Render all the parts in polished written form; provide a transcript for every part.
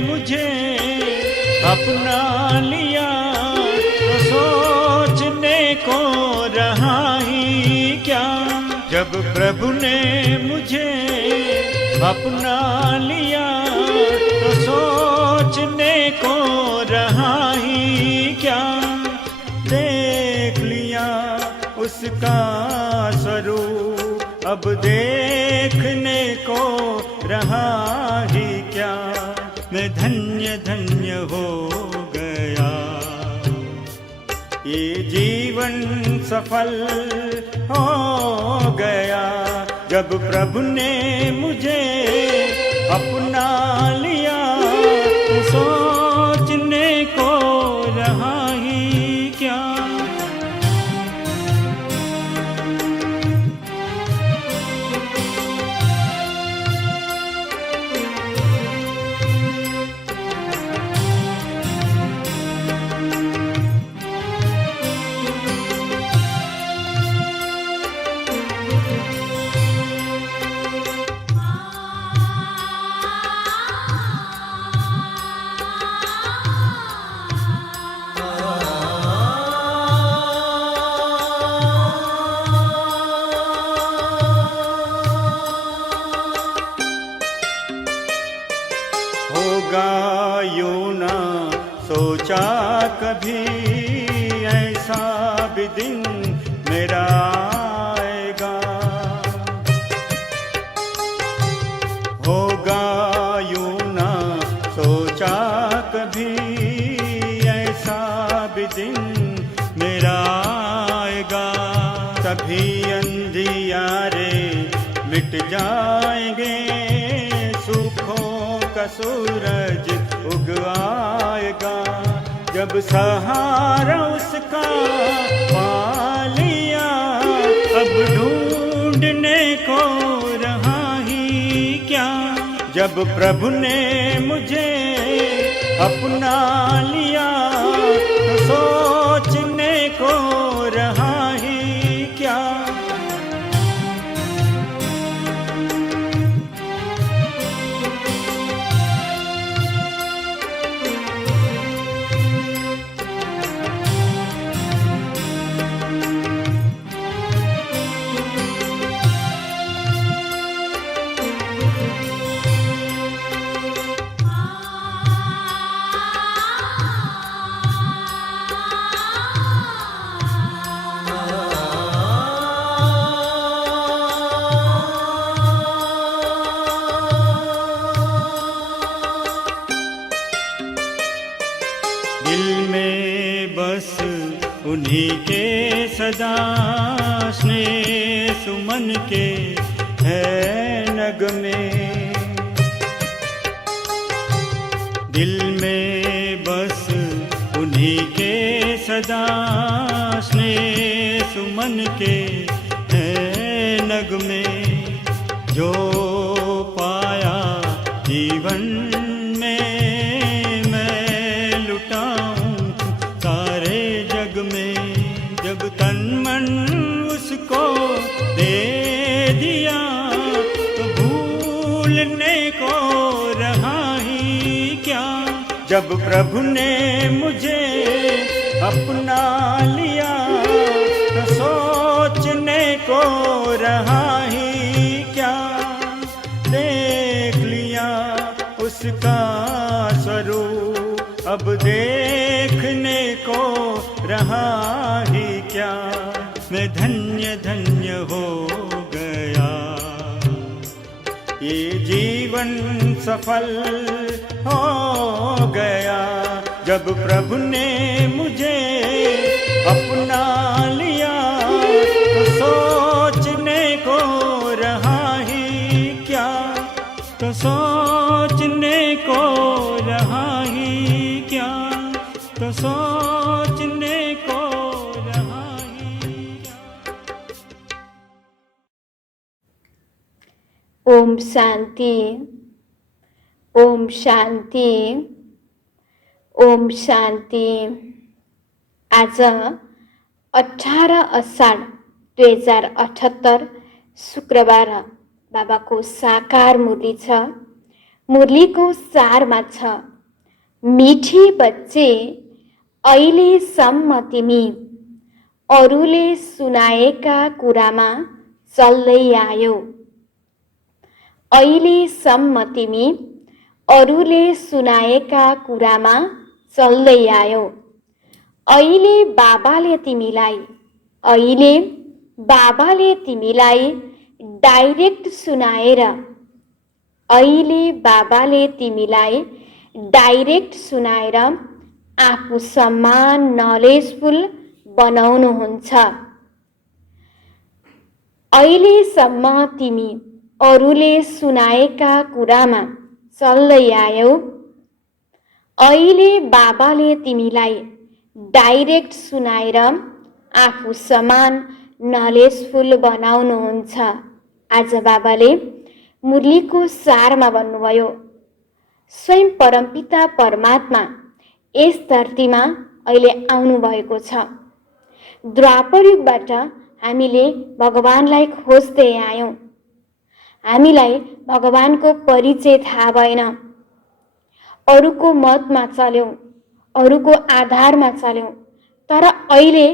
मुझे अपना लिया तो सोचने को रहा ही क्या। जब प्रभु ने मुझे अपना लिया तो सोचने को रहा ही क्या। देख लिया उसका स्वरूप अब देखने को रहा ही क्या। मैं धन्य धन्य हो गया, ये जीवन सफल हो गया। जब प्रभु ने मुझे अपना लिया तो सोचने को रहा ही क्या। होगा यूं ना सोचा कभी ऐसा भी दिन मेरा आएगा। होगा यूं ना सोचा कभी ऐसा भी दिन मेरा आएगा। सभी अंधियारे मिट जाएंगे, सुखों का सूरज उग आएगा। जब सहारा उसका पा लिया अब ढूंढने को रहा ही क्या। जब प्रभु ने मुझे अपना लिया तो सोचने को रहा ही क्या। दिल में बस उन्हीं के सदा स्नेह सुमन के है नगमे। दिल में बस उन्हीं के सदा स्नेह सुमन के है नगमे। जो पाया जीवन तन मन उसको दे दिया तो भूलने को रहा ही क्या। जब प्रभु ने मुझे अपना लिया तो सोचने को रहा ही क्या। देख लिया उसका स्वरूप अब देखने को रहा ही क्या। मैं धन्य धन्य हो गया, ये जीवन सफल हो गया। जब प्रभु ने मुझे अपना लिया तो सोचने को रहा ही क्या। तो सोचने को रहा ही क्या। तो सोचने को रहा ही क्या। ओम शांति, ओम शांति, ओम शांति। आज 18 अषाढ 2078 शुक्रबार बाबाको साकार मुरली छ। मुरलीको सारमा छ, मिठी बच्चे अहिलेसम्म तिमी अरूले सुनाएका कुरामा चल्दै आयो। अहिलेसम्म तिमी अरूले सुनाएका कुरामा चल्दै आयो। अहिले बाबाले तिमीलाई डाइरेक्ट सुनाएर आफू समान नलेजफुल बनाउनुहुन्छ। अहिलेसम्म तिमी अरूले सुनाएका कुरामा चल्दै आयौ। अहिले बाबाले तिमीलाई डाइरेक्ट सुनाएर आफू समान नलेजफुल बनाउनुहुन्छ। आज बाबाले मुरलीको सारमा भन्नुभयो, स्वयं परमपिता परमात्मा यस धरतीमा अहिले आउनुभएको छ। द्वापर युगबाट हामीले भगवानलाई खोज्दै आयौँ। हामीलाई भगवानको परिचय थाहा भएन। अरूको मतमा चल्यौँ, अरूको आधारमा चल्यौँ। तर अहिले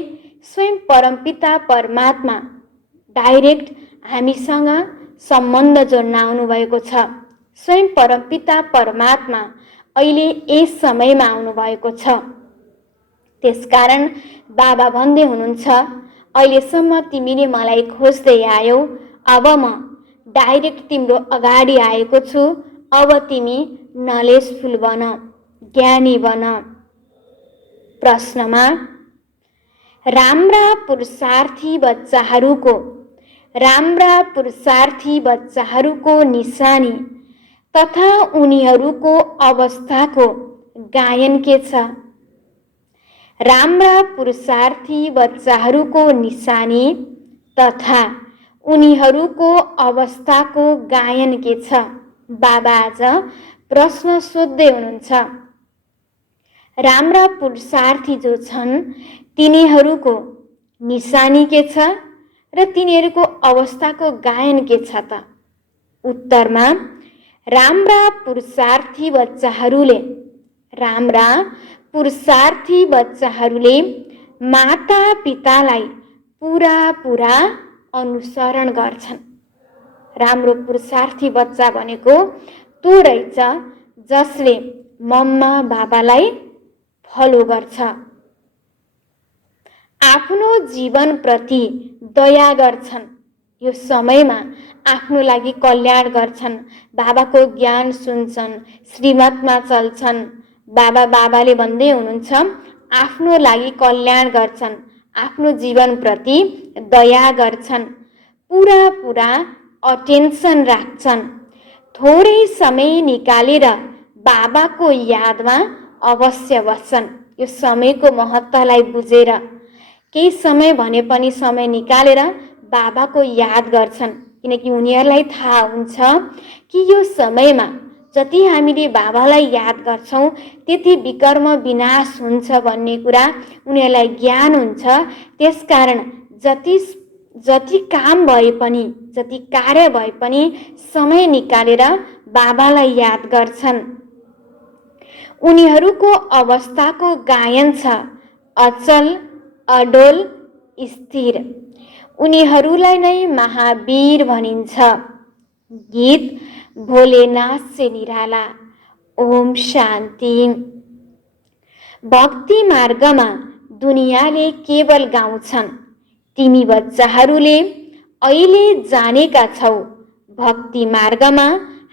स्वयं परमपिता परमात्मा डाइरेक्ट हामीसँग सम्बन्ध जोड्न आउनुभएको छ। स्वयं परमपिता परमात्मा अहिले यस समयमा आउनुभएको छ। त्यसकारण बाबा भन्दै हुनुहुन्छ, अहिलेसम्म तिमीले मलाई खोज्दै आयौ, अब म डाइरेक्ट तिम्रो अगाडि आएको छु। अब तिमी नलेजफुल बन, ज्ञानी बन। प्रश्नमा राम्रा पुरुषार्थी बच्चाहरूको निशानी तथा उनीहरूको अवस्थाको गायन के छ? राम्रा पुरुषार्थी बच्चाहरूको निशानी तथा उनीहरूको अवस्थाको गायन के छ? बाबा आज प्रश्न सोध्दै हुनुहुन्छ। राम्रा पुरुषार्थी जो छन् तिनीहरूको निशानी के छ र तिनीहरूको अवस्थाको गायन के छ त? उत्तरमा राम्रा पुरुषार्थी बच्चाहरूले माता पितालाई पुरा अनुसरण गर्छन्। राम्रो पुरुषार्थी बच्चा भनेको त्यो रहेछ जसले मम्मा बाबालाई फलो गर्छ, आफ्नो जीवनप्रति दया गर्छन्, यो समयमा आफ्नो लागि कल्याण गर्छन्, बाबाको ज्ञान सुन्छन्, श्रीमतमा चल्छन्। बाबाले भन्दै हुनुहुन्छ, आफ्नो लागि कल्याण गर्छन्, आफ्नो जीवनप्रति दया गर्छन्, पुरा अटेन्सन राख्छन्, थोरै समय निकालेर बाबाको यादमा अवश्य बस्छन्। यो समयको महत्त्वलाई बुझेर केही समय भने पनि समय निकालेर बाबाको याद गर्छन्, किनकि उनीहरूलाई थाहा हुन्छ कि यो समयमा जति हामीले बाबालाई याद गर्छौँ त्यति विकर्म विनाश हुन्छ भन्ने कुरा उनीहरूलाई ज्ञान हुन्छ। त्यसकारण जति काम भए पनि, जति कार्य भए पनि समय निकालेर बाबालाई याद गर्छन्। उनीहरूको अवस्थाको गायन छ अचल, अडोल, स्थिर। उनीहरूलाई नै महावीर भनिन्छ। गीत भोलेनाथ से निराला। ओम शान्ति। भक्ति मार्गमा दुनियाँले केवल गाउँछन्, तिमी बच्चाहरूले अहिले जानेका छौ। भक्ति मार्गमा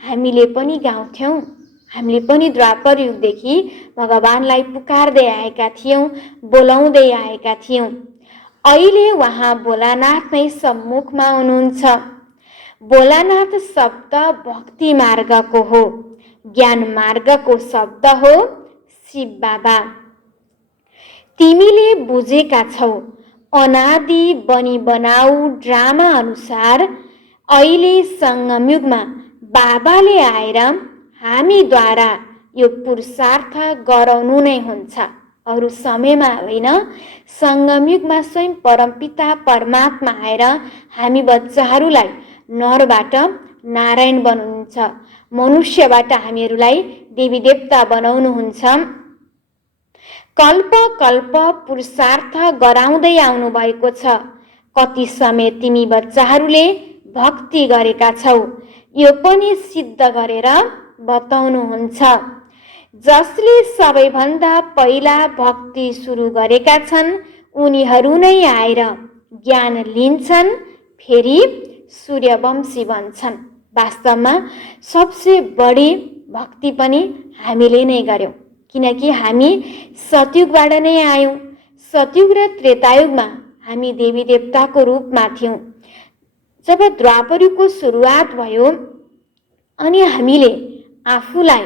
हामीले पनि गाउँथ्यौँ, हामीले पनि द्वापर युगदेखि भगवानलाई पुकारदै आएका थियौँ, बोलाउँदै आएका थियौँ। अहिले उहाँ भोलानाथमै सम्मुखमा हुनुहुन्छ। भोलानाथ शब्द भक्ति मार्गको हो, ज्ञान मार्गको शब्द हो शिव बाबा। तिमीले बुझेका छौ अनादि बनी बनाऊ ड्रामा अनुसार अहिले सङ्गम युगमा बाबाले आएर हामीद्वारा यो पुरुषार्थ गराउनु नै हुन्छ। अरू समयमा होइन, सङ्गम युगमा स्वयं परमपिता परमात्मा आएर हामी बच्चाहरूलाई नरबाट नारायण बनाउनुहुन्छ, मनुष्यबाट हामीहरूलाई देवी देवता बनाउनुहुन्छ। कल्प कल्प पुरुषार्थ गराउँदै आउनु भएको छ। कति समय तिमी बच्चाहरूले भक्ति गरेका छौ, यो पनि सिद्ध गरेर बताउनुहुन्छ। जसले सबैभन्दा पहिला भक्ति सुरु गरेका छन् उनीहरू नै आएर ज्ञान लिन्छन्, फेरि सूर्यवंशी बन्छन्। वास्तवमा सबसे बढी भक्ति पनि हामीले नै गर्यौँ, किनकि हामी सतयुगबाट नै आयौँ। सतयुग र त्रेतायुगमा हामी देवी देवताको रूपमा थियौँ। जब द्वापरयुगको सुरुवात भयो अनि हामीले आफूलाई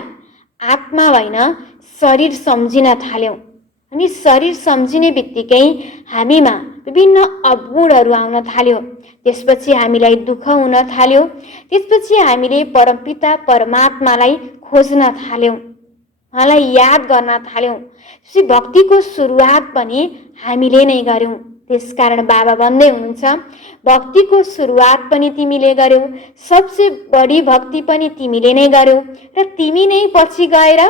आत्मा होइन शरीर सम्झिन थाल्यौँ, अनि शरीर सम्झिने बित्तिकै हामीमा विभिन्न अवगुणहरू आउन थाल्यो। त्यसपछि हामीलाई दुःख हुन थाल्यो। त्यसपछि हामीले परमपिता परमात्मालाई खोज्न थाल्यौँ, उहाँलाई याद गर्न थाल्यौँ। भक्तिको सुरुवात पनि हामीले नै गर्यौँ। त्यसकारण बाबा भन्दै हुनुहुन्छ, भक्तिको सुरुवात पनि तिमीले गर्यौ, सबसे बढी भक्ति पनि तिमीले नै गर्यौ र तिमी नै पछि गएर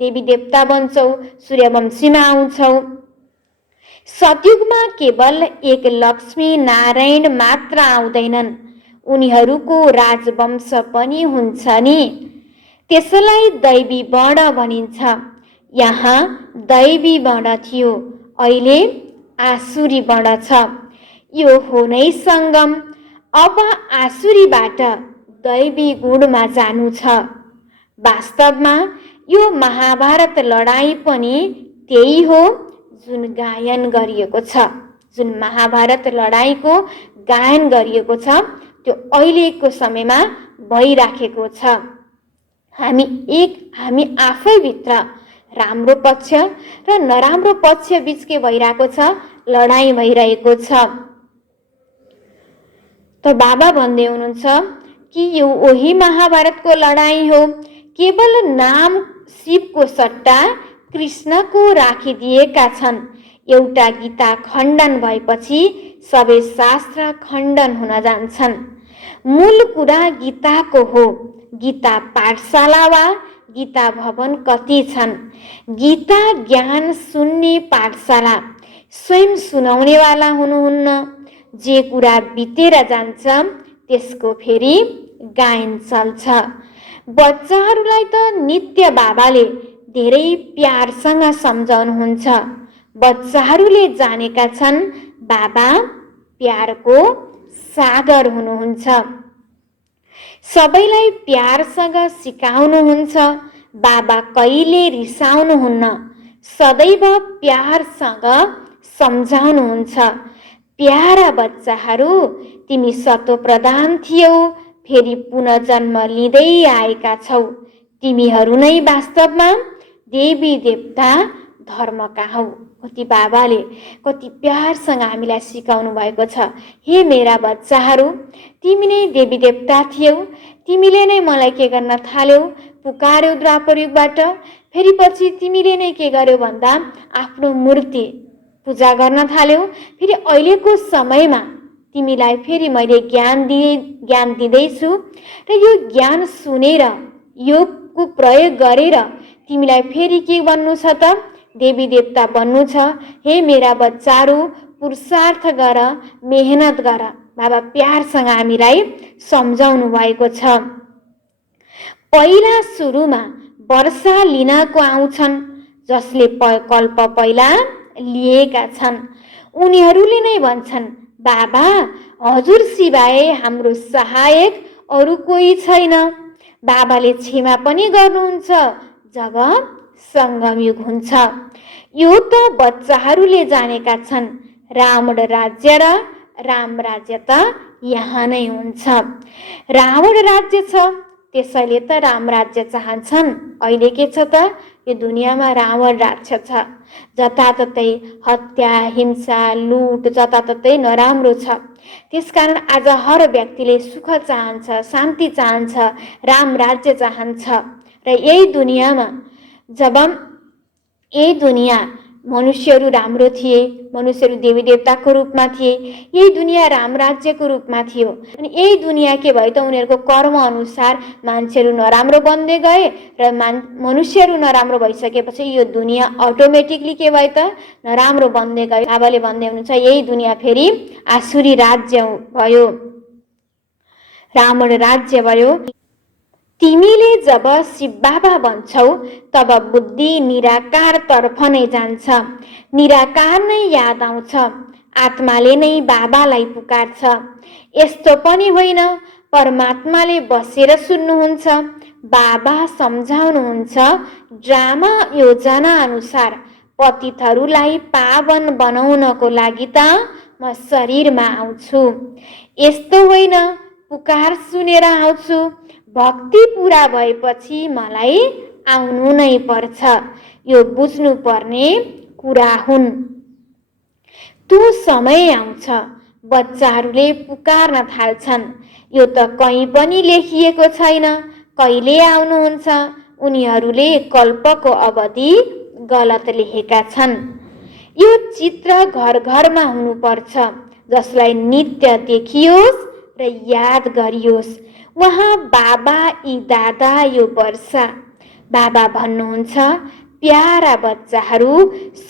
देवी देवता बन्छौ, सूर्यवंशीमा आउँछौ। सतयुगमा केवल एक लक्ष्मी नारायण मात्र आउँदैनन्, उनीहरूको राजवंश पनि हुन्छ नि। त्यसलाई दैवी वर्ण भनिन्छ। यहाँ दैवी वर्ण थियो, अहिले आसुरी वर्ण छ। यो हो नै सङ्गम। अब आसुरीबाट दैवी गुणमा जानु छ। वास्तवमा यो महाभारत लडाईँ पनि त्यही हो जुन गायन गरिएको छ। जुन महाभारत लडाईँको गायन गरिएको छ त्यो अहिलेको समयमा भइराखेको छ। हामी आफैभित्र राम्रो पक्ष र नराम्रो पक्ष बीच के भइरहेको छ, लडाईँ भइरहेको छ। त बाबा भन्दै हुनुहुन्छ कि यो वही महाभारतको लडाईँ हो। केवल नाम शिवको सट्टा कृष्णको राखिदिएका छन्। एउटा गीता खण्डन भएपछि सबै शास्त्र खण्डन हुन जान्छन्। मूल कुरा गीताको हो। गीता पाठशाला वा गीता भवन कति छन्। गीता ज्ञान सुन्ने पाठशाला, स्वयं सुनाउनेवाला हुनुहुन्न। जे कुरा बितेर जान्छ त्यसको फेरि गायन चल्छ। बच्चाहरूलाई त नित्य बाबाले धेरै प्यारसँग सम्झाउनुहुन्छ। बच्चाहरूले जानेका छन् बाबा प्यारको सागर हुनुहुन्छ। सबैलाई प्यारसँग सिकाउनुहुन्छ। बाबा कहिले रिसाउनुहुन्न, सदैव प्यारसँग सम्झाउनुहुन्छ। प्यारा बच्चाहरू, तिमी सत्वप्रधान थियौ, फेरि पुनर्जन्म लिँदै आएका छौ। तिमीहरू नै वास्तवमा देवी देवता धर्मका हौ। कति बाबाले कति प्यारसँग हामीलाई सिकाउनु भएको छ। हे मेरा बच्चाहरू, तिमी नै देवी देवता थियौ, तिमीले नै मलाई के गर्न थाल्यौ, पुकार्यौ द्वापरयुगबाट। फेरि पछि तिमीले नै के गर्यौ भन्दा आफ्नो मूर्ति पूजा गर्न थाल्यौ। फेरि अहिलेको समयमा तिमीलाई फेरि मैले ज्ञान दिँदैछु र यो ज्ञान सुनेर योगको प्रयोग गरेर तिमीलाई फेरि के बन्नु छ त, देवी देवता बन्नु छ। हे मेरा बच्चाहरू, पुरुषार्थ गर, मेहनत गर। बाबा प्यारसँग हामीलाई सम्झाउनु भएको छ। पहिला सुरुमा वर्षा लिनको आउँछन्, जसले कल्प पहिला लिएका छन्। उनीहरूले नै भन्छन्, बाबा हजुर सिवाय हाम्रो सहायक अरू कोही छैन। बाबाले क्षमा पनि गर्नुहुन्छ जब सङ्गम युग हुन्छ। यो त बच्चाहरूले जानेका छन्। रावण राज्य र राम राज्य त यहाँ नै हुन्छ। रावण राज्य छ, त्यसैले त राम राज्य चाहन्छन्। अहिले के छ त, यो दुनियाँमा रावण राज्य छ। जताततै हत्या, हिंसा, लुट, जताततै नराम्रो छ। त्यसकारण आज हर व्यक्तिले सुख चाहन्छ, शान्ति चाहन्छ, राम राज्य चाहन्छ। र यही दुनियाँमा जब यही दुनियाँ मनुष्यहरू राम्रो थिए, मनुष्यहरू देवी देवताको रूपमा थिए, यही दुनियाँ राम राज्यको रूपमा थियो। अनि यही दुनियाँ के भयो त उनीहरूको कर्म अनुसार मान्छेहरू नराम्रो बन्दै गए र मनुष्यहरू नराम्रो भइसकेपछि यो दुनियाँ अटोमेटिकली के भयो त नराम्रो बन्दै गयो। बाबाले भन्दै हुनुहुन्छ यही दुनियाँ फेरि आसुरी राज्य भयो, रावण राज्य भयो। तिमीले जब शिव बाबा भन्छौ तब बुद्धि निराकार तर्फ नै जान्छ, निराकार नै याद आउँछ, आत्माले नै बाबालाई पुकार्छ। यस्तो पनि होइन परमात्माले बसेर सुन्नुहुन्छ, बाबा सम्झाउनुहुन्छ ड्रामा योजना अनुसार पतितहरूलाई पावन बनाउनको लागि त म शरीरमा आउँछु। यस्तो होइन पुकार सुनेर आउँछु, भक्ति पुरा भएपछि मलाई आउनु नै पर्छ। यो बुझ्नु पर्ने कुरा हुन्। त्यो समय आउँछ बच्चाहरूले पुकार्न थाल्छन्, यो त कहीँ पनि लेखिएको छैन, कहिले आउनुहुन्छ? उनीहरूले कल्पको अवधि गलत लेखेका छन्। यो चित्र घर घरमा हुनुपर्छ, जसलाई नित्य देखियोस् र याद गरियोस्। वहाँ बाबा यी दादा यो वर्षा बाबा भन्नुहुन्छ प्यारा बच्चाहरू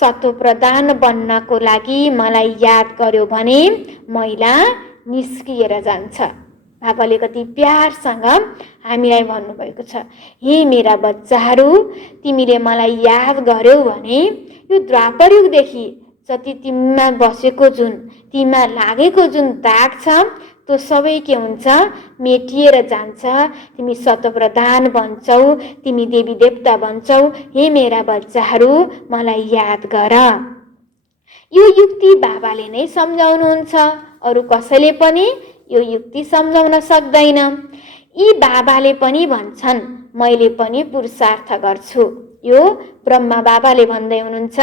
सतोप्रधान बन्नको लागि मलाई याद गर्यो भने मैला निस्किएर जान्छ। बाबाले कति प्यारसँग हामीलाई भन्नुभएको छ, हे मेरा बच्चाहरू तिमीले मलाई याद गर्यौ भने यो द्वापर युगदेखि जति तिमीमा बसेको जुन तिमीमा लागेको जुन दाग छ त्यो सबै के हुन्छ मेटिएर जान्छ। तिमी सतोप्रधान बन्छौ, तिमी देवी देवता बन्छौ। हे मेरा बच्चाहरू मलाई याद गर। यो युक्ति बाबाले नै सम्झाउनुहुन्छ, अरू कसैले पनि यो युक्ति सम्झाउन सक्दैन। यी बाबाले पनि भन्छन् मैले पनि पुरुषार्थ गर्छु। यो ब्रह्मा बाबाले भन्दै हुनुहुन्छ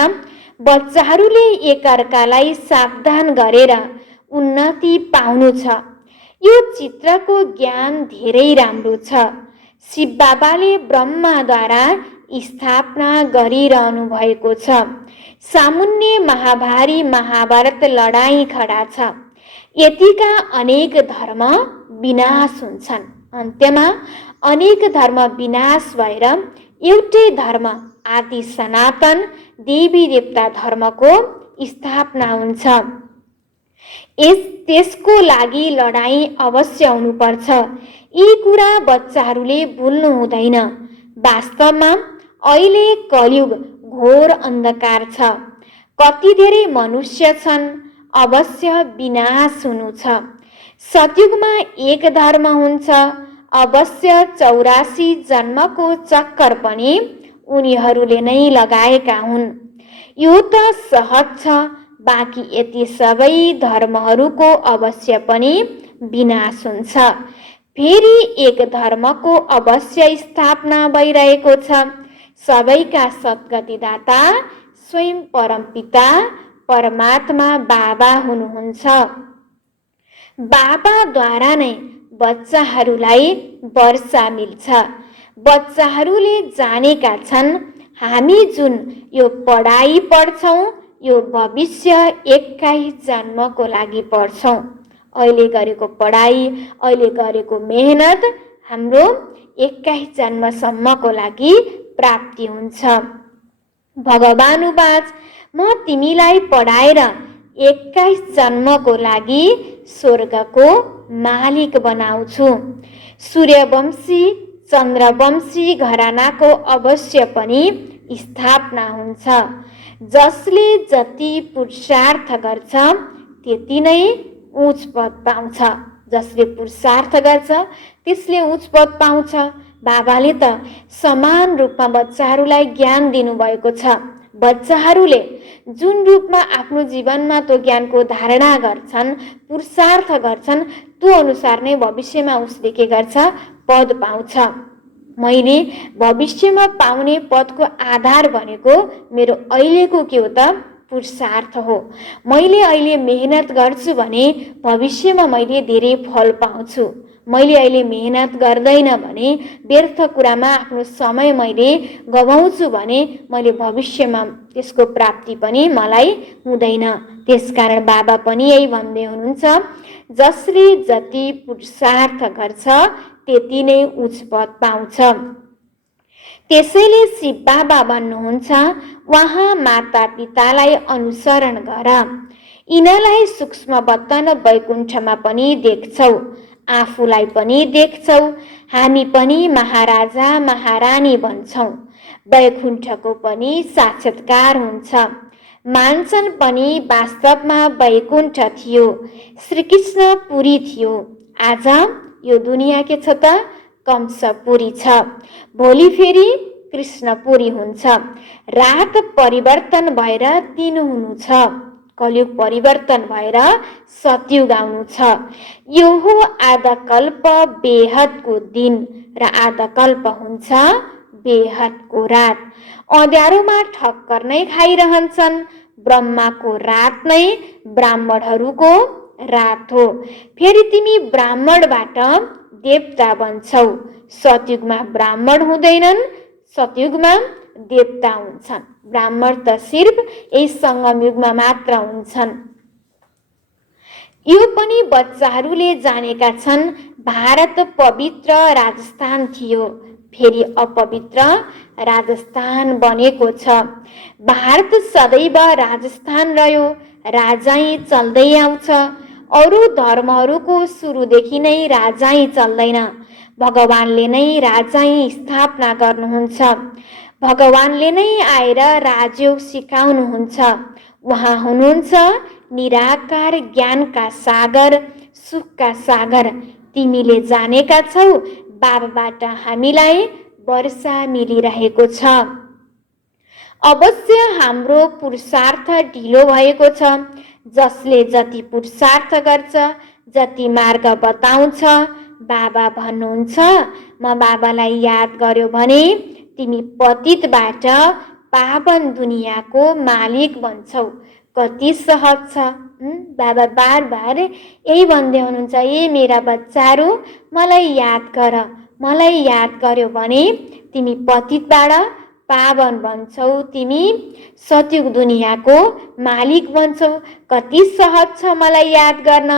बच्चाहरूले एकअर्कालाई सावधान गरेर उन्नति पाउनु छ। यो चित्रको ज्ञान धेरै राम्रो छ। शिव बाबाले ब्रह्माद्वारा स्थापना गरिरहनु भएको छ। सामुन्ने महाभारी महाभारत लडाईँ खडा छ। यतिका अनेक धर्म विनाश हुन्छन्। अन्त्यमा अनेक धर्म विनाश भएर एउटै धर्म आदि सनातन देवी देवता धर्मको स्थापना हुन्छ। त्यसको लागि लडाईँ अवश्य हुनुपर्छ। यी कुरा बच्चाहरूले भुल्नु हुँदैन। वास्तवमा अहिले कलियुग घोर अन्धकार छ। कति धेरै मनुष्य छन्, अवश्य विनाश हुनु छ। सतयुगमा एक धर्म हुन्छ, अवश्य 84 जन्मको चक्कर पनि उनीहरूले नै लगाएका हुन्। यो त सहज छ। बाँकी यति सबै धर्महरूको अवश्य पनि विनाश हुन्छ। फेरि एक धर्मको अवश्य स्थापना भइरहेको छ। सबैका सद्गतिदाता स्वयं परमपिता परमात्मा बाबा हुनुहुन्छ। बाबाद्वारा नै बच्चाहरूलाई वर्षा मिल्छ। बच्चाहरूले जानेका छन् हामी जुन यो पढाइ पढ्छौँ यो भविष्य 21 जन्मको लागि पढ्छौँ। अहिले गरेको पढाइ, अहिले गरेको मेहनत हाम्रो 21 जन्मसम्मको लागि प्राप्ति हुन्छ। भगवानुवाच म तिमीलाई पढाएर 21 जन्मको लागि स्वर्गको मालिक बनाउँछु। सूर्यवंशी चन्द्रवंशी घरानाको अवश्य पनि स्थापना हुन्छ। जसले जति पुरुषार्थ गर्छ त्यति नै उच्च पद पाउँछ। जसले पुरुषार्थ गर्छ त्यसले उच्च पद पाउँछ। बाबाले त समान रूपमा बच्चाहरूलाई ज्ञान दिनुभएको छ। बच्चाहरूले जुन रूपमा आफ्नो जीवनमा त्यो ज्ञानको धारणा गर्छन्, पुरुषार्थ गर्छन्, त्यो अनुसार नै भविष्यमा उसले के गर्छ पद पाउँछ। मैले भविष्यमा पाउने पदको आधार भनेको मेरो अहिलेको के हो त पुरुषार्थ हो। मैले अहिले मेहनत गर्छु भने भविष्यमा मैले धेरै फल पाउँछु। मैले अहिले मेहनत गर्दैन भने, व्यर्थ कुरामा आफ्नो समय मैले गवाउँछु भने मैले भविष्यमा त्यसको प्राप्ति पनि मलाई हुँदैन। त्यसकारण बाबा पनि यही भन्दै हुनुहुन्छ, जसले जति पुरुषार्थ गर्छ त्यति नै उच्च पद पाउँछ। त्यसैले शिव बाबा भन्नुहुन्छ, उहाँ माता पितालाई अनुसरण गर, यिनलाई सूक्ष्म वतन वैकुण्ठमा पनि देख्छौ, आफूलाई पनि देख्छौ, हामी पनि महाराजा महारानी बन्छौँ, वैकुण्ठको पनि साक्षात्कार हुन्छ। मान्छन् पनि वास्तवमा वैकुण्ठ थियो, श्रीकृष्ण पुरी थियो, आज यो दुनियाँ के छ त कंसपुरी छ, भोलि फेरि कृष्णपुरी हुन्छ। रात परिवर्तन भएर दिन हुनु छ, कलियुग परिवर्तन भएर सतयुग आउनु छ। यो हो आधा कल्प बेहदको दिन र आधा कल्प हुन्छ बेहदको रात। अँध्यारोमा ठक्कर नै खाइरहन्छन्, ब्रह्माको रात नै ब्राह्मणहरूको रात हो। फेरि तिमी ब्राह्मणबाट देवता बन्छौ, सतयुगमा ब्राह्मण हुँदैनन्, सतयुगमा देवता हुन्छन्। ब्राह्मण त सिर्फ यही सङ्गम युगमा मात्र हुन्छन्। यो पनि बच्चाहरूले जानेका छन्, भारत पवित्र राजस्थान थियो, फेरि अपवित्र राजस्थान बनेको छ। भारत सदैव राजस्थान रह्यो, राजाई चल्दै आउँछ। अरू धर्महरूको सुरुदेखि नै राजाई चल्दैन, भगवानले नै राजाई स्थापना गर्नुहुन्छ, भगवानले नै आएर राजयोग सिकाउनुहुन्छ। उहाँ हुनुहुन्छ निराकार ज्ञानका सागर, सुखका सागर। तिमीले जानेका छौ, बाबाबाट हामीलाई वर्षा मिलिरहेको छ। अवश्य हाम्रो पुरुषार्थ ढिलो भएको छ। जसले जति पुरुषार्थ गर्छ, जति मार्ग बताउँछ, बाबा भन्नुहुन्छ, म बाबालाई याद गर्यो भने तिमी पतितबाट पावन दुनियाँको मालिक बन्छौ। कति सहज छ। बाबा बार बार यही भन्दै हुनुहुन्छ, ए मेरा बच्चाहरू, मलाई याद गर, मलाई याद गर्यो भने तिमी पतितबाट पावन बन्छौ, तिमी सतयुग दुनियाँको मालिक बन्छौ। कति सहज छ मलाई याद गर्न।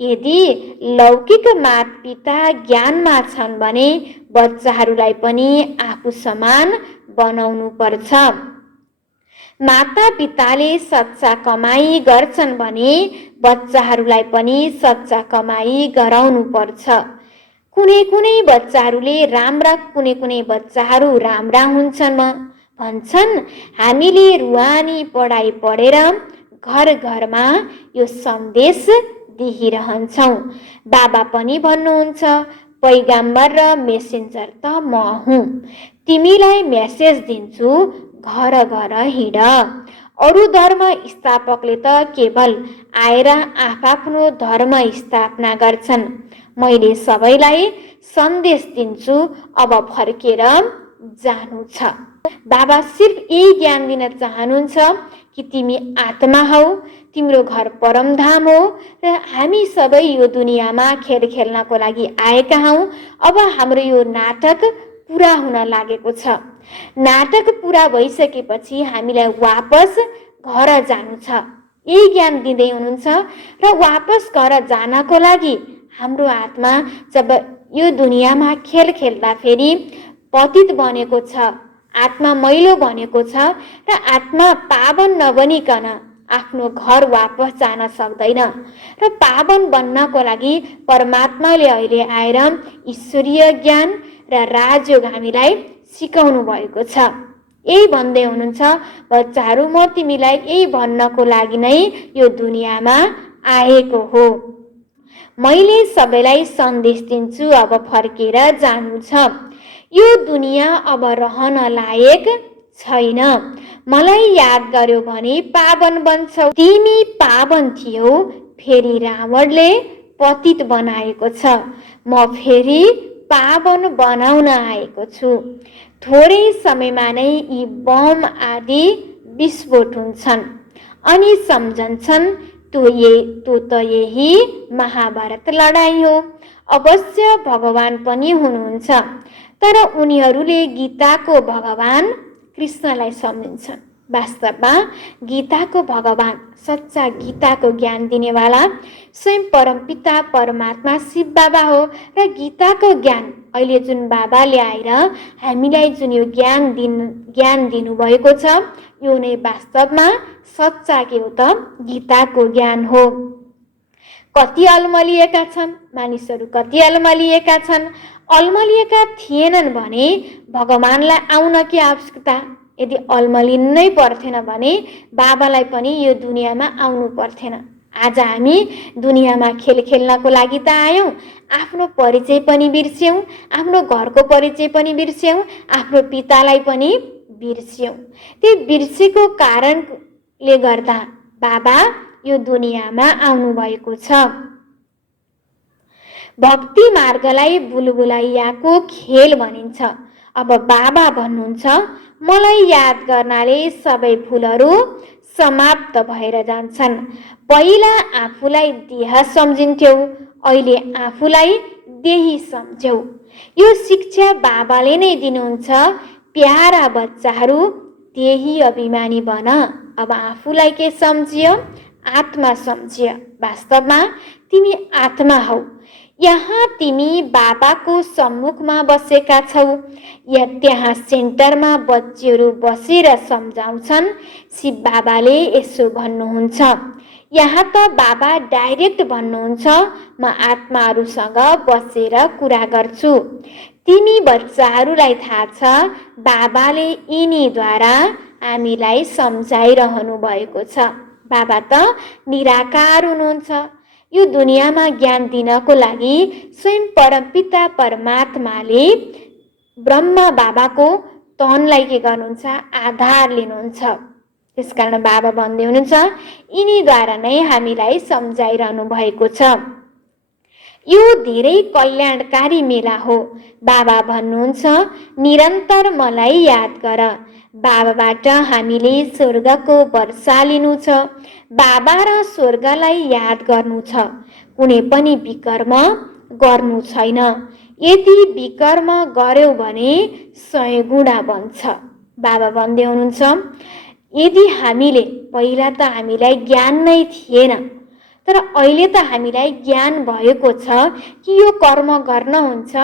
यदि लौकिक माता-पिता ज्ञानमा छन् भने बच्चाहरूलाई पनि आफू समान बनाउनु पर्छ। माता-पिताले सच्चा कमाई गर्छन् भने बच्चाहरूलाई पनि सच्चा कमाई गराउनु पर्छ। कुनै कुनै बच्चाहरूले राम्रा, कुनै कुनै बच्चाहरू राम्रा हुन्छन् भन्छन्। हामीले रुहानी पढाइ पढेर घर घरमा यो सन्देश दिइरहन्छौँ। बाबा पनि भन्नुहुन्छ, पैगम्बर र मेसेन्जर त म हुँ, तिमीलाई मेसेज दिन्छु, घर घर हिँड। अरू धर्म स्थापकले त केवल आएर आफ्नो धर्म स्थापना गर्छन्। मैले सबैलाई सन्देश दिन्छु, अब फर्केर जानु छ। बाबा सिर्फ यही ज्ञान दिन चाहनुहुन्छ कि तिमी आत्मा हौ, तिम्रो घर परमधाम हो र हामी सबै यो दुनियाँमा खेल खेल्नको लागि आएका हौँ। अब हाम्रो यो नाटक पुरा हुन लागेको छ। नाटक पुरा भइसकेपछि हामीलाई वापस घर जानु छ, यही ज्ञान दिँदै हुनुहुन्छ। र वापस घर जानको लागि हाम्रो आत्मा जब यो दुनियाँमा खेल खेल्दाखेरि पतित बनेको छ, आत्मा मैलो बनेको छ र आत्मा पावन नबनिकन आफ्नो घर वापस जान सक्दैन। र पावन बन्नको लागि परमात्माले अहिले आएर ईश्वरीय ज्ञान र राजयोग हामीलाई सिकाउनु भएको छ। यही भन्दै हुनुहुन्छ, बच्चाहरू, म तिमीलाई यही भन्नको लागि नै यो दुनियाँमा आएको हो। मैले सबैलाई सन्देश दिन्छु, अब फर्केर जानु छ। यो दुनियाँ अब रहन लायक छैन। मलाई याद गर्यो भने पावन बन्छौ। तिमी पावन थियौ, फेरि रावणले पतित बनाएको छ। म फेरि पावन बनाउन आएको छु। थोरै समयमा नै यी बम आदि विस्फोट हुन्छन् अनि सम्झन्छन् त्यो त यही महाभारत लडाईँ हो। अवश्य भगवान पनि हुनुहुन्छ, तर उनीहरूले गीताको भगवान कृष्णलाई सम्झिन्छन्। वास्तवमा गीताको भगवान, सच्चा गीताको ज्ञान दिनेवाला स्वयं परमपिता परमात्मा शिव बाबा हो। र गीताको ज्ञान अहिले जुन बाबाले आएर हामीलाई जुन यो ज्ञान दिनुभएको छ, यो नै वास्तवमा सच्चा के हो त? गीताको ज्ञान हो। कति अल्मलिएका छन् मानिसहरू, कति अल्मलिएका छन्। अल्मलिएका थिएनन् भने भगवानलाई आउन के आवश्यकता? यदि अल्मलिनै पर्थेन भने बाबालाई पनि यो दुनियाँमा आउनु पर्थेन। आज हामी दुनियाँमा खेल खेल्नको लागि त आयौँ, आफ्नो परिचय पनि बिर्स्यौँ, आफ्नो घरको परिचय पनि बिर्स्यौँ, आफ्नो पितालाई पनि बिर्स्यौँ। त्यो बिर्सेको कारणले गर्दा बाबा यो दुनियाँमा आउनु भएको छ। भक्ति मार्गलाई बुलबुलैयाको खेल भनिन्छ। अब बाबा भन्नुहुन्छ, मलाई याद गर्नाले सबै फुलहरू समाप्त भएर जान्छन्। पहिला आफूलाई देह सम्झिन्थ्यौ, अहिले आफूलाई देही सम्झ्यौ। यो शिक्षा बाबाले नै दिनुहुन्छ। प्यारा बच्चाहरू, देही अभिमानी बन। अब आफूलाई के सम्झियो? आत्मा सम्झियो। वास्तवमा तिमी आत्मा हौ। यहाँ तिमी बाबाको सम्मुखमा बसेका छौ। त्यहाँ सेन्टरमा बच्चीहरू बसेर सम्झाउँछन्। शिव बाबाले यसो भन्नुहुन्छ, यहाँ त बाबा डाइरेक्ट भन्नुहुन्छ, म आत्माहरूसँग बसेर कुरा गर्छु। तिमी बच्चाहरूलाई थाहा छ बाबाले यिनीद्वारा हामीलाई सम्झाइरहनु भएको छ। बाबा त निराकार हुनुहुन्छ। यो दुनियाँमा ज्ञान दिनको लागि स्वयं परमपिता परमात्माले ब्रह्मा बाबाको तनलाई के गर्नुहुन्छ? आधार लिनुहुन्छ। त्यसकारण बाबा भन्दै हुनुहुन्छ, यिनीद्वारा नै हामीलाई सम्झाइरहनु भएको छ। यो धेरै कल्याणकारी मेला हो। बाबा भन्नुहुन्छ, निरन्तर मलाई याद गर। बाबाबाट हामीले स्वर्गको वर्षा लिनु छ। बाबा र स्वर्गलाई याद गर्नु छ। कुनै पनि विकर्म गर्नु छैन। यदि विकर्म गर्यौ भने 100 गुणा बन्छ। बाबा भन्दै हुनुहुन्छ, यदि हामीले पहिला त हामीलाई ज्ञान नै थिएन, तर अहिले त हामीलाई ज्ञान भएको छ कि यो कर्म गर्न हुन्छ,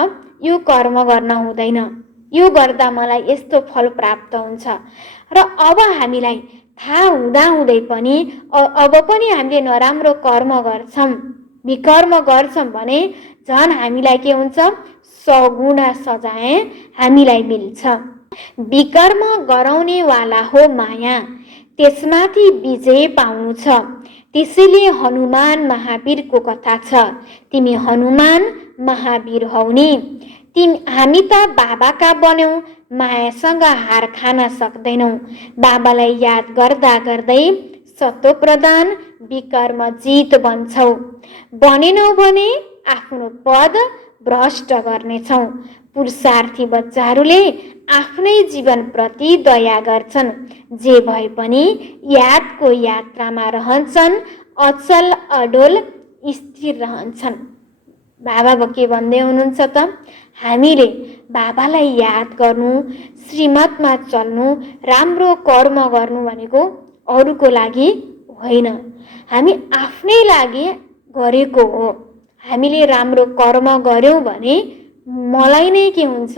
यो कर्म गर्न हुँदैन, यो गर्दा मलाई यस्तो फल प्राप्त हुन्छ। र अब हामीलाई थाहा हुँदाहुँदै पनि अब पनि हामीले नराम्रो कर्म गर्छौँ, विकर्म गर्छौँ भने झन् हामीलाई के हुन्छ? 100 गुणा सजाय हामीलाई मिल्छ। विकर्म गराउनेवाला हो माया, त्यसमाथि विजय पाउनु छ। त्यसैले हनुमान महावीरको कथा छ। तिमी हनुमान महावीर हौ नि। हामी त बाबाका बन्यौँ, मायासँग हार खान सक्दैनौँ। बाबालाई याद गर्दा गर्दै सत्वप्रधान विकर्म जित बन्छौ। बनेनौ भने आफ्नो पद भ्रष्ट गर्नेछौ। पुरुषार्थी बच्चाहरूले आफ्नै जीवनप्रति दया गर्छन्। जे भए पनि यादको यात्रामा रहन्छन्, अचल अडोल स्थिर रहन्छन्। बाबा के भन्दै हुनुहुन्छ त? हामीले बाबालाई याद गर्नु, श्रीमतमा चल्नु, राम्रो कर्म गर्नु भनेको अरूको लागि होइन, हामी आफ्नै लागि गरेको हो। हामीले राम्रो कर्म गर्यौँ भने मलाई नै के हुन्छ?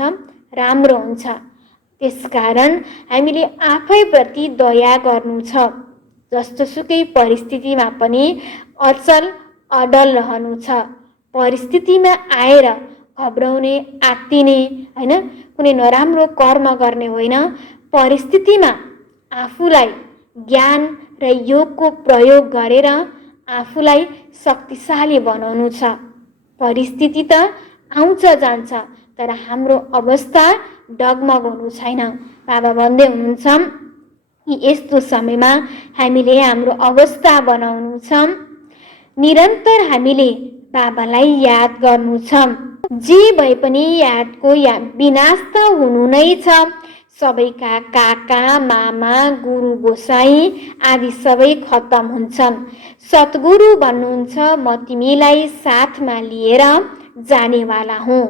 राम्रो हुन्छ। त्यसकारण हामीले आफैप्रति दया गर्नु छ। जस्तोसुकै परिस्थितिमा पनि अचल अडल रहनु छ। परिस्थितिमा आएर घबराउने, आत्तिने होइन, कुनै नराम्रो कर्म गर्ने होइन। परिस्थितिमा आफूलाई ज्ञान र योगको प्रयोग गरेर आफूलाई शक्तिशाली बनाउनु छ। परिस्थिति त आउँछ जान्छ, तर हाम्रो अवस्था डगमग हुनु छैन। बाबा भन्दै हुनुहुन्छ, यस्तो समयमा हामीले हाम्रो अवस्था बनाउनु छ। निरन्तर हामीले बाबालाई याद गर्नु छ। जे भए पनि यादको विनाश त हुनु नै छ। सबैका काका मामा गुरु गोसाई आदि सबै खत्तम हुन्छन्। सद्गुरु भन्नुहुन्छ, म तिमीलाई साथमा लिएर जानेवाला हुँ।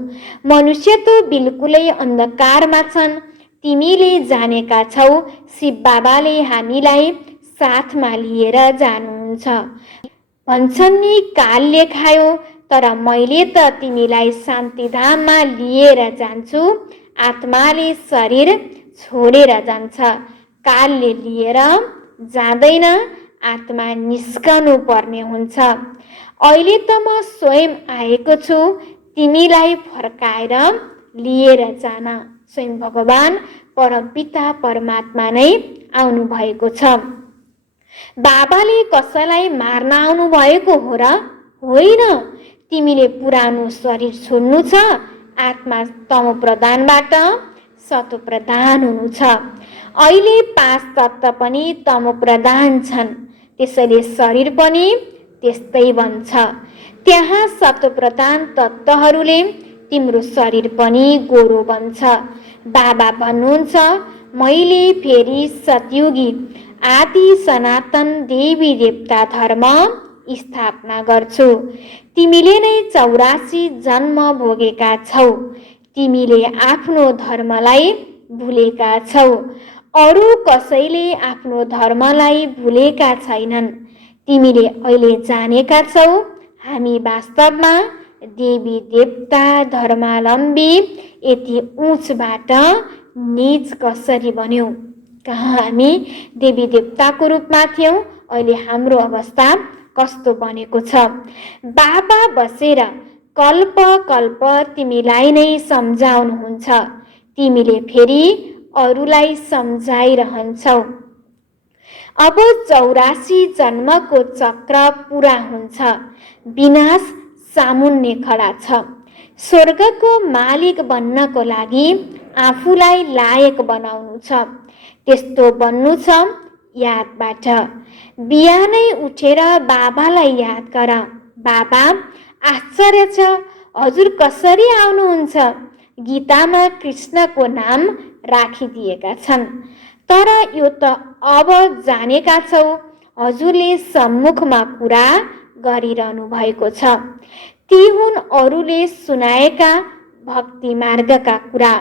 मनुष्य त बिल्कुलै अन्धकारमा छन्। तिमीले जानेका छौ शिव बाबाले हामीलाई साथमा लिएर जानुहुन्छ। भन्छन् नि कालले खायो, तर मैले त तिमीलाई शान्तिधाममा लिएर जान्छु। आत्माले शरीर छोडेर जान्छ, कालले लिएर जाँदैन, आत्मा निस्कनु पर्ने हुन्छ। अहिले त म स्वयं आएको छु तिमीलाई फर्काएर लिएर जान। स्वयं भगवान परमपिता परमात्मा नै आउनु भएको छ। बाबाले कसैलाई मार्न आउनु भएको हो र? होइन। तिमीले पुरानो शरीर छोड्नु छ, आत्मा तमो प्रधानबाट सतो प्रधान हुनु छ। अहिले 5 तत्त्व पनि तमो प्रधान छन्, त्यसैले शरीर पनि त्यस्तै बन्छ। त्यहाँ सतो प्रधान तत्त्वहरूले तिम्रो शरीर पनि गोरो बन्छ। बाबा भन्नुहुन्छ, मैले फेरि सतयुगी आदि सनातन देवी देवता धर्म स्थापना गर्छु। तिमीले नै 84 जन्म भोगेका छौ। तिमीले आफ्नो धर्मलाई भुलेका छौ। अरू कसैले आफ्नो धर्मलाई भुलेका छैनन्। तिमीले अहिले जानेका छौ हामी वास्तवमा देवी देवता धर्मावलम्बी यति उच्चबाट नीच कसरी बन्यौँ। कहाँ हामी देवी देवताको रूपमा थियौँ, अहिले हाम्रो अवस्था कस्तो बनेको छ। बाबा बसेर कल्प कल्प तिमीलाई नै सम्झाउनुहुन्छ। तिमीले फेरि अरूलाई सम्झाइरहन्छौ। अब 84 जन्मको चक्र पुरा हुन्छ। विनाश सामुन्ने खडा छ। स्वर्गको मालिक बन्नको लागि आफूलाई लायक बनाउनु छ। त्यस्तो बन्नु छ यादबाट। बिहानै उठेर बाबालाई याद गर। बाबा, आश्चर्य छ, हजुर कसरी आउनुहुन्छ? गीतामा कृष्णको नाम राखिदिएका छन्, तर यो त अब जानेका छौ हजुरले सम्मुखमा कुरा गरिरहनु भएको छ। ती हुन् अरूले सुनाएका भक्ति मार्गका कुरा।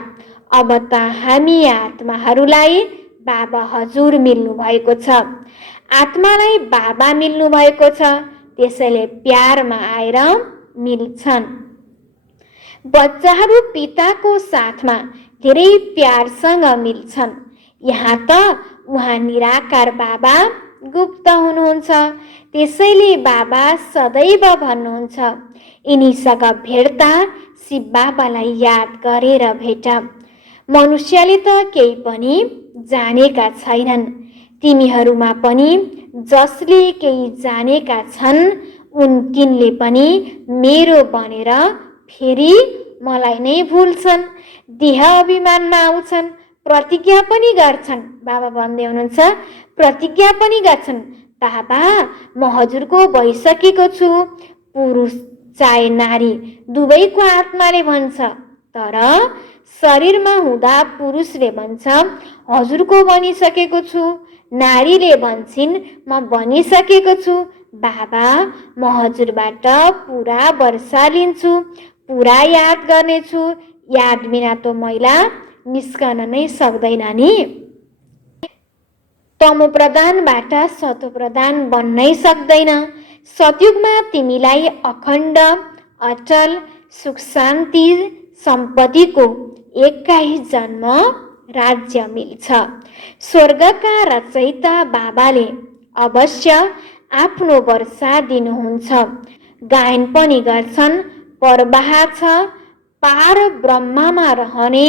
अब त हामी आत्माहरूलाई बाबा हजुर मिल्नु भएको छ। आत्मालाई बाबा मिल्नु भएको छ, त्यसैले प्यारमा आएर मिल्छन्। बच्चाहरू पिताको साथमा धेरै प्यारसँग मिल्छन्। यहाँ त उहाँ निराकार बाबा गुप्त हुनुहुन्छ, त्यसैले बाबा सदैव भन्नुहुन्छ, यिनीसँग भेट्दा शिव बाबालाई याद गरेर भेट। मनुष्यले त केही पनि जानेका छैनन्। तिमीहरूमा पनि जसले केही जानेका छन् उनकिनले पनि मेरो बनेर फेरि मलाई नै भुल्छन्, देह अभिमानमा आउँछन्, प्रतिज्ञा पनि गर्छन्। बाबा भन्दै हुनुहुन्छ, प्रतिज्ञा पनि गर्छन्, बाबा म हजुरको भइसकेको छु। पुरुष चाहे नारी दुवैको आत्माले भन्छ, तर शरीरमा हुँदा पुरुषले भन्छ हजुरको बनिसकेको छु, नारीले भन्छन् म बनिसकेको छु। बाबा म हजुरबाट पुरा वर्षा लिन्छु, पुरा याद गर्नेछु, याद बिना त मैला निस्कन नै सक्दैन नि। तमो प्रधानबाट सतो प्रधान बन्नै सक्दैन। सतयुगमा तिमीलाई अखण्ड अचल सुख शान्ति सम्पत्तिको 21 जन्म राज्य मिल्छ। स्वर्गका रचयिता बाबाले अवश्य आफ्नो वर्षा दिनुहुन्छ। गायन पनि गर्छन्, प्रवाह छ पार ब्रह्ममा रहने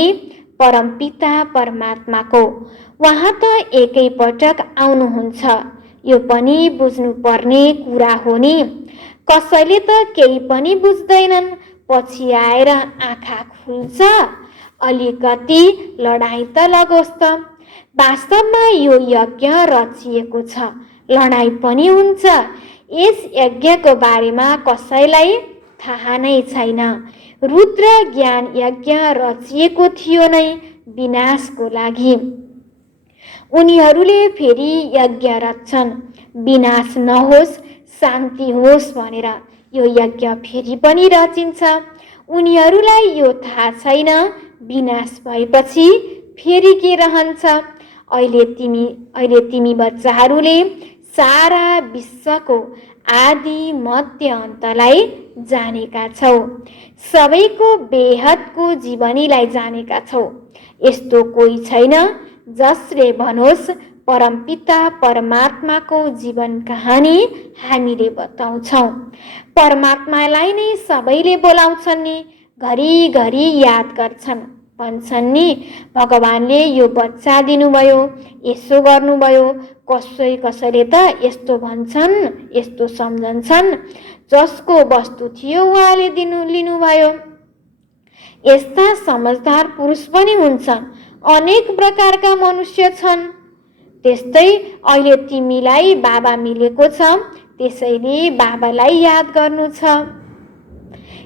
परमपिता परमात्माको। उहाँ त एकैपटक आउनुहुन्छ, यो पनि बुझ्नुपर्ने कुरा हो नि। कसैले त केही पनि बुझ्दैनन्, पछि आएर आँखा खुल्छ। अलिकति लडाईँ त लगोस् त। वास्तवमा यो यज्ञ रचिएको छ, लडाईँ पनि हुन्छ। यस यज्ञको बारेमा कसैलाई थाहा नै छैन। रुद्र ज्ञान यज्ञ रचिएको थियो नै विनाशको लागि। उनीहरूले फेरि यज्ञ रच्छन्, विनाश नहोस् शान्ति होस् भनेर। यो यज्ञ फेरि पनि रचिन्छ। उनीहरूलाई यो थाहा छैन विनाश भएपछि फेरि के रहन्छ। अहिले तिमी बच्चाहरूले सारा विश्वको आदि मध्य अन्तलाई जानेका छौ, सबैको बेहदको जीवनीलाई जानेका छौ। यस्तो कोही छैन जसले भनोस् परमपिता परमात्माको जीवन कहानी हामीले बताउँछौँ। परमात्मालाई नै सबैले बोलाउँछन् नि, घरिघरि याद गर्छन्, भन्छन् नि भगवानले यो बच्चा दिनुभयो, यसो गर्नुभयो। कसैले त यस्तो भन्छन्, यस्तो सम्झन्छन्, जसको वस्तु थियो उहाँले लिनुभयो। यस्ता समझदार पुरुष पनि हुन्छन्, अनेक प्रकारका मनुष्य छन्। त्यस्तै अहिले तिमीलाई बाबा मिलेको छ, त्यसैले बाबालाई याद गर्नु छ।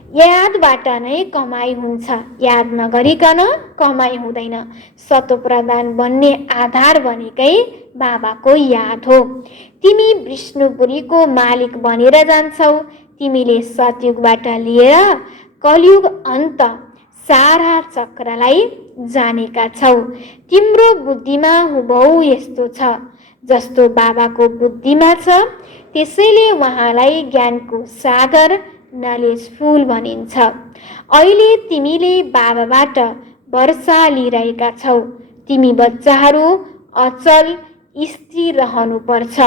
यादबाट नै कमाई हुन्छ, याद नगरिकन कमाई हुँदैन। सतोप्रधान बन्ने आधार भनेकै बाबाको याद हो। तिमी विष्णुपुरीको मालिक बनेर जान्छौ। तिमीले सतयुगबाट लिएर कलियुग अन्त सारा चक्रलाई जानेका छौ। तिम्रो बुद्धिमा हुबहु यस्तो छ जस्तो बाबाको बुद्धिमा छ, त्यसैले उहाँलाई ज्ञानको सागर नलेज फुल भनिन्छ। अहिले तिमीले बाबाबाट वर्षा लिइरहेका छौ। तिमी बच्चाहरू अचल स्थिर रहनुपर्छ।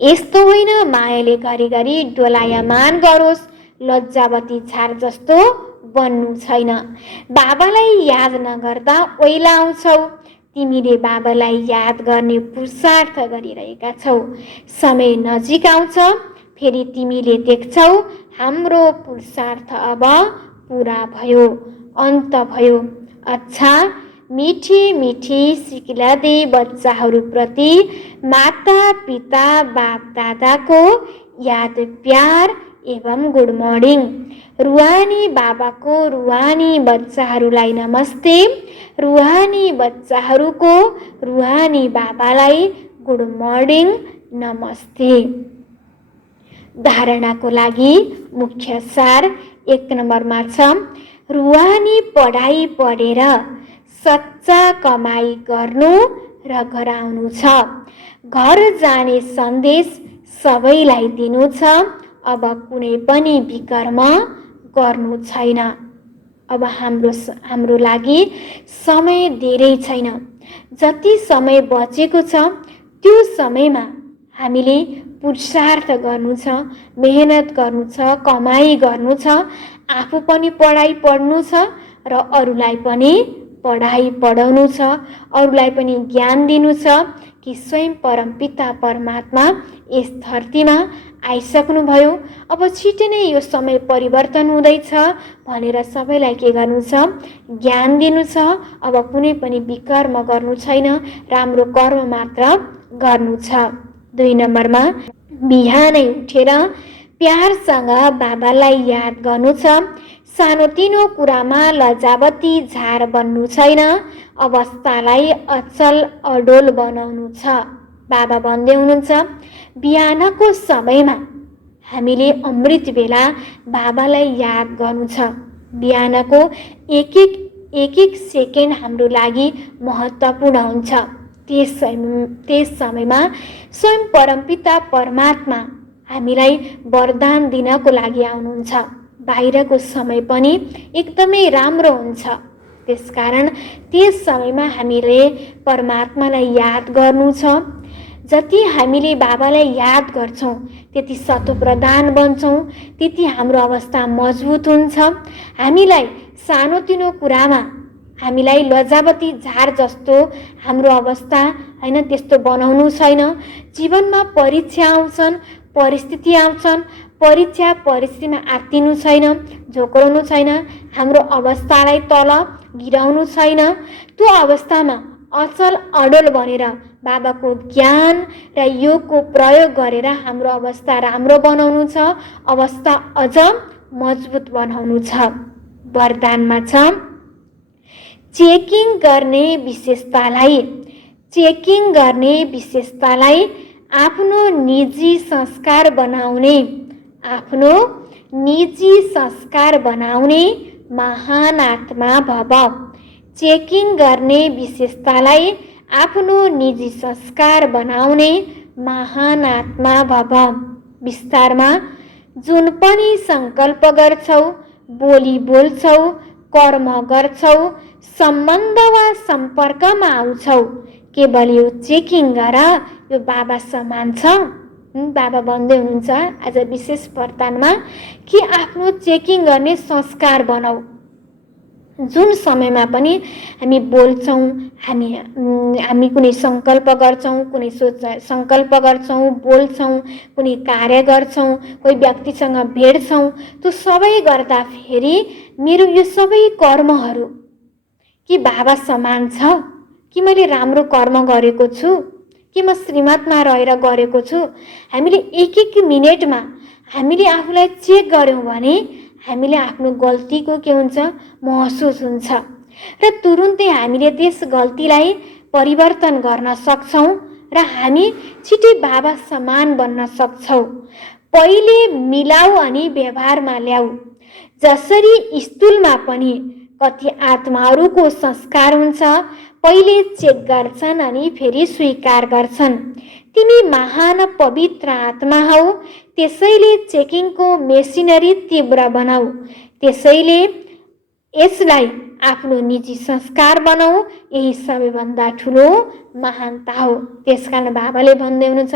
यस्तो होइन मायाले घरिघरि डोलायमान गरोस्, लज्जावती झार जस्तो बन्नु छैन। बाबालाई याद नगर्दा ओइला आउँछौ। तिमीले बाबालाई याद गर्ने पुरुषार्थ गरिरहेका छौ। समय नजिक आउँछ, फेरि तिमीले देख्छौ हाम्रो पुरुषार्थ अब पुरा भयो, अन्त भयो। अच्छा, मिठी मिठी सिकिला दे बच्चाहरूप्रति माता पिता बाप दादाको याद प्यार एवं गुड मर्निङ। रुहानी बाबाको रुहानी बच्चाहरूलाई नमस्ते, रुहानी बच्चाहरूको रुहानी बाबालाई गुड मर्निङ नमस्ते। धारणाको लागि मुख्य सार 1 नम्बरमा छ, रुहानी पढाइ पढेर सच्चा कमाई गर्नु र घर आउनु छ। घर जाने सन्देश सबैलाई दिनु छ। अब कुनै पनि विकर्म गर्नु छैन। अब हाम्रो लागि समय धेरै छैन। जति समय बचेको छ त्यो समयमा हामीले पुरुषार्थ गर्नु छ, मेहनत गर्नु छ, कमाई गर्नु छ, आफू पनि पढाइ पढ्नु छ र अरूलाई पनि पढाइ पढाउनु छ, अरूलाई पनि ज्ञान दिनु छ कि स्वयं परमपिता परमात्मा यस धरतीमा आइसक्नुभयो। अब छिटै नै यो समय परिवर्तन हुँदैछ भनेर सबैलाई के गर्नु छ, ज्ञान दिनु छ। अब कुनै पनि विकर्म गर्नु छैन, राम्रो कर्म मात्र गर्नु छ। 2 नम्बरमा बिहानै उठेर प्यारसँग बाबालाई याद गर्नु छ। सानोतिनो कुरामा लजावती झार बन्नु छैन, अवस्थालाई अचल अडोल बनाउनु छ। बाबा भन्दै हुनुहुन्छ, बिहानको समयमा हामीले अमृत बेला बाबालाई याद गर्नु छ। बिहानको एक एक सेकेन्ड हाम्रो लागि महत्त्वपूर्ण हुन्छ। त्यस समयमा स्वयं परमपिता परमात्मा हामीलाई वरदान दिनको लागि आउनुहुन्छ। बाहिरको समय पनि एकदमै राम्रो हुन्छ। त्यसकारण त्यस समयमा हामीले परमात्मालाई याद गर्नु छ। जति हामीले बाबालाई याद गर्छौँ त्यति सतोप्रधान बन्छौँ, त्यति हाम्रो अवस्था मजबुत हुन्छ। हामीलाई सानोतिनो कुरामा हामीलाई लजावती झार जस्तो हाम्रो अवस्था होइन त्यस्तो बनाउनु छैन। जीवनमा परीक्षा आउँछन्, परिस्थिति आउँछन्, परीक्षा परिस्थितिमा आत्तिनु छैन, झोक्राउनु छैन, हाम्रो अवस्थालाई तल गिराउनु छैन। त्यो अवस्थामा अचल अडोल बनेर बाबाको ज्ञान र योगको प्रयोग गरेर हाम्रो अवस्था राम्रो बनाउनु छ, अवस्था अझ मजबुत बनाउनु छ। वरदानमा छ, चेकिङ गर्ने विशेषतालाई आफ्नो निजी संस्कार बनाउने, आफ्नो निजी संस्कार बनाउने महान आत्मा भव। चेकिङ गर्ने विशेषतालाई आफ्नो निजी संस्कार बनाउने महान आत्मा भव। विस्तारमा जुन पनि सङ्कल्प गर्छौ, बोली बोल्छौ, कर्म गर्छौ, सम्बन्ध वा सम्पर्कमा आउँछौ, केवल यो चेकिङ गर, यो बाबा समान छ। बाबा भन्दै हुनुहुन्छ आज विशेष वरदानमा कि आफ्नो चेकिङ गर्ने संस्कार बनाऊ। जुन समयमा पनि हामी बोल्छौँ, हामी कुनै सङ्कल्प गर्छौँ, कुनै सङ्कल्प गर्छौँ, बोल्छौँ, कुनै कार्य गर्छौँ, कोही व्यक्तिसँग भेट्छौँ, त्यो सबै गर्दाखेरि मेरो यो सबै कर्महरू कि बाबा समान छ, कि मैले राम्रो कर्म गरेको छु, कि म श्रीमतमा रहेर गरेको छु। हामीले एक एक मिनेटमा हामीले आफूलाई चेक गऱ्यौँ भने हामीले आफ्नो गल्तीको के हुन्छ महसुस हुन्छ र तुरुन्तै हामीले त्यस गल्तीलाई परिवर्तन गर्न सक्छौँ र हामी छिटै बाबा समान बन्न सक्छौँ। पहिले मिलाऊ अनि व्यवहारमा ल्याऊ। जसरी स्कुलमा पनि कति आत्माहरूको संस्कार हुन्छ, पहिले चेक गर्छन् अनि फेरि स्वीकार गर्छन्। तिमी महान पवित्र आत्मा हौ, त्यसैले चेकिङको मेसिनरी तीव्र बनाऊ। त्यसैले यसलाई आफ्नो निजी संस्कार बनाऊ। यही सबैभन्दा ठुलो महानता हो। त्यसकारण बाबाले भन्दै हुनुहुन्छ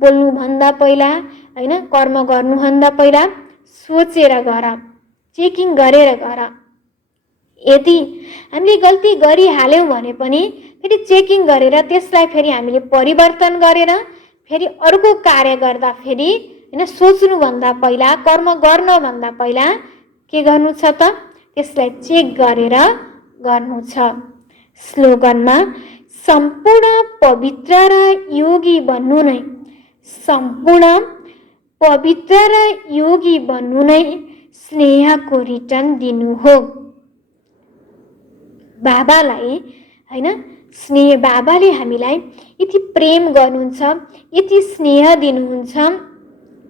बोल्नुभन्दा पहिला होइन, कर्म गर्नुभन्दा पहिला सोचेर गर, चेकिङ गरेर गर। यदि हामीले गल्ती गरिहाल्यौँ भने पनि फेरि चेकिङ गरेर त्यसलाई फेरि हामीले परिवर्तन गरेर फेरि अर्को कार्य गर्दा फेरि होइन सोच्नुभन्दा पहिला, कर्म गर्नुभन्दा पहिला के गर्नु छ त त्यसलाई चेक गरेर गर्नु छ। स्लोगनमा सम्पूर्ण पवित्र र योगी बन्नु नै, सम्पूर्ण पवित्र र योगी बन्नु नै स्नेहको रिटर्न दिनु हो। बाबालाई होइन स्नेह, बाबाले हामीलाई यति प्रेम गर्नुहुन्छ, यति स्नेह दिनुहुन्छ,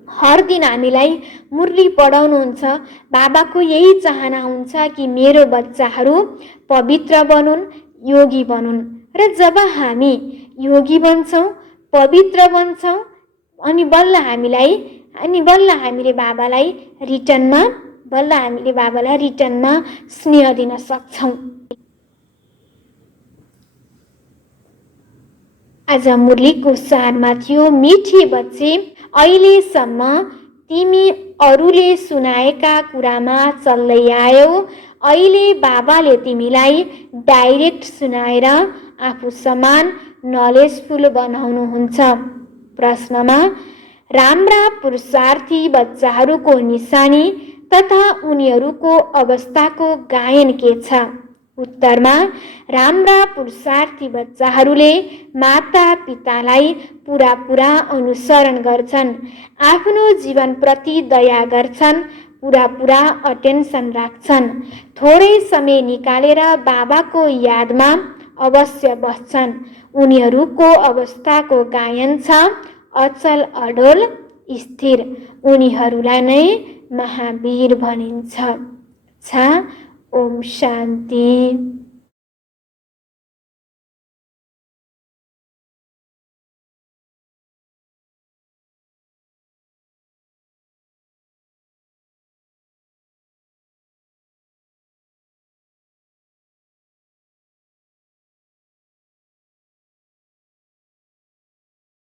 हर दिन हामीलाई मुरली पढाउनुहुन्छ। बाबाको यही चाहना हुन्छ कि मेरो बच्चाहरू पवित्र बनुन्, योगी बनुन्। र जब हामी योगी बन्छौँ, पवित्र बन्छौँ अनि बल्ल हामीले बाबालाई रिटर्नमा स्नेह दिन सक्छौँ। आज मुरलीको सारमा थियो, मिठी बच्चे अहिलेसम्म तिमी अरूले सुनाएका कुरामा चल्दै आयौ, अहिले बाबाले तिमीलाई डाइरेक्ट सुनाएर आफू समान नलेजफुल बनाउनुहुन्छ। प्रश्नमा राम्रा पुरुषार्थी बच्चाहरूको निशानी तथा उनीहरूको अवस्थाको गायन के छ? उत्तरमा राम्रा पुरुषार्थी बच्चाहरूले माता पितालाई पुरा अनुसरण गर्छन्, आफ्नो जीवनप्रति दया गर्छन्, पुरा अटेन्सन राख्छन्, थोरै समय निकालेर बाबाको यादमा अवश्य बस्छन्। उनीहरूको अवस्थाको गायन छ अचल अडोल स्थिर, उनीहरूलाई नै महावीर भनिन्छ। ओम शान्ति।